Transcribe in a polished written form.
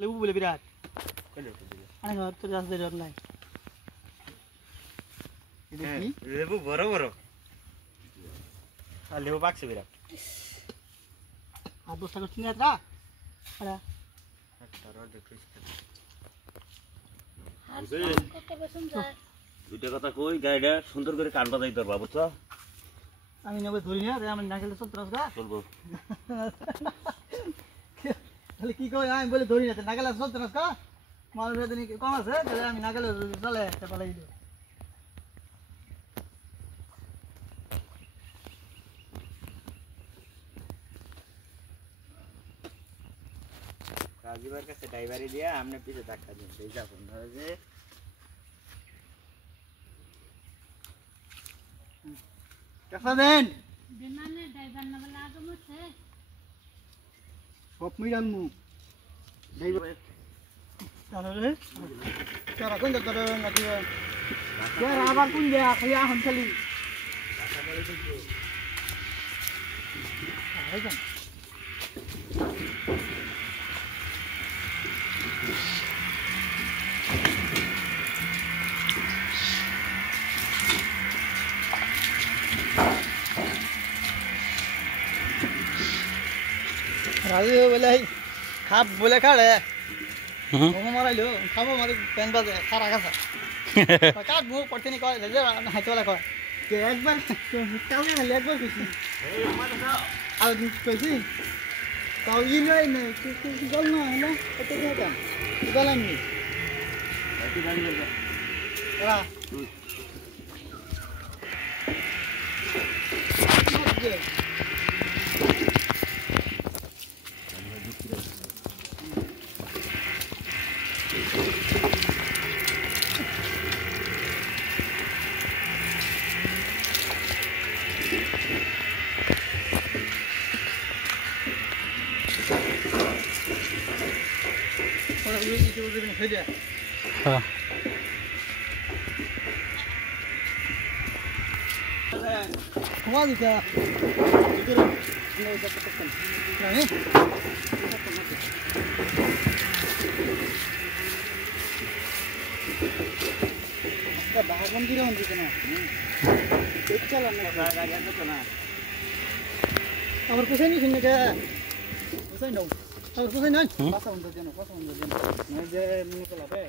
লেবু বলে বিরাট অনেক তোর কাছে দেরি নাই লেবু বড় বড় আর লেবু পাকছে বিরাট আর 10 টাকা কিনে রা আরে দুইটা কথা কই গাড়িটা সুন্দর করে কান বাজাই তোর বাবু বুঝছো আমি নেব ধরি না আমি না গেলে সত্রাস গা চলবো তাহলে কি কই আমি বলে ধরি না না গেলে সত্রাস গা মাল বেদনি কম আছে তাহলে আমি না গেলে চলে একটা পালাই দিও রাজীবের কাছে ড্রাইভারি দিয়া আমনে পিছে ধাক্কা দিন এই যা ফোন যে টাকা দেন বিমানে ড্রাইভার না বলে আগম আছে সব মিলান মু ড্রাইভার তাহলে চারা কোন দাদা নাকি यार আবার কোন দেয়া খাইয়া হন খালি আইগা রাজু বলে খাপ বলে খাড়ে মোমো মারাইলো খাবো মারি প্যান বাজে খারা খাসা কাট মুখ পড়তে নি কয় যে হাইতে বলা কয় যে একবার কাউকে না একবার কইছি আর কইছি তাও ই নয় না কি গল না হলো এত কথা গলাম নি একটু গাড়ি বের কর এরা हाँ हुआ भी क्या इधर नहीं जा सकते नहीं का बागन गिरा होंगी क्या ना एक चला ना गाड़ी आते तो ना और कुछ नहीं सुनने का कुछ नहीं और कुछ नहीं बस हम तो देना मैं जे निकला पे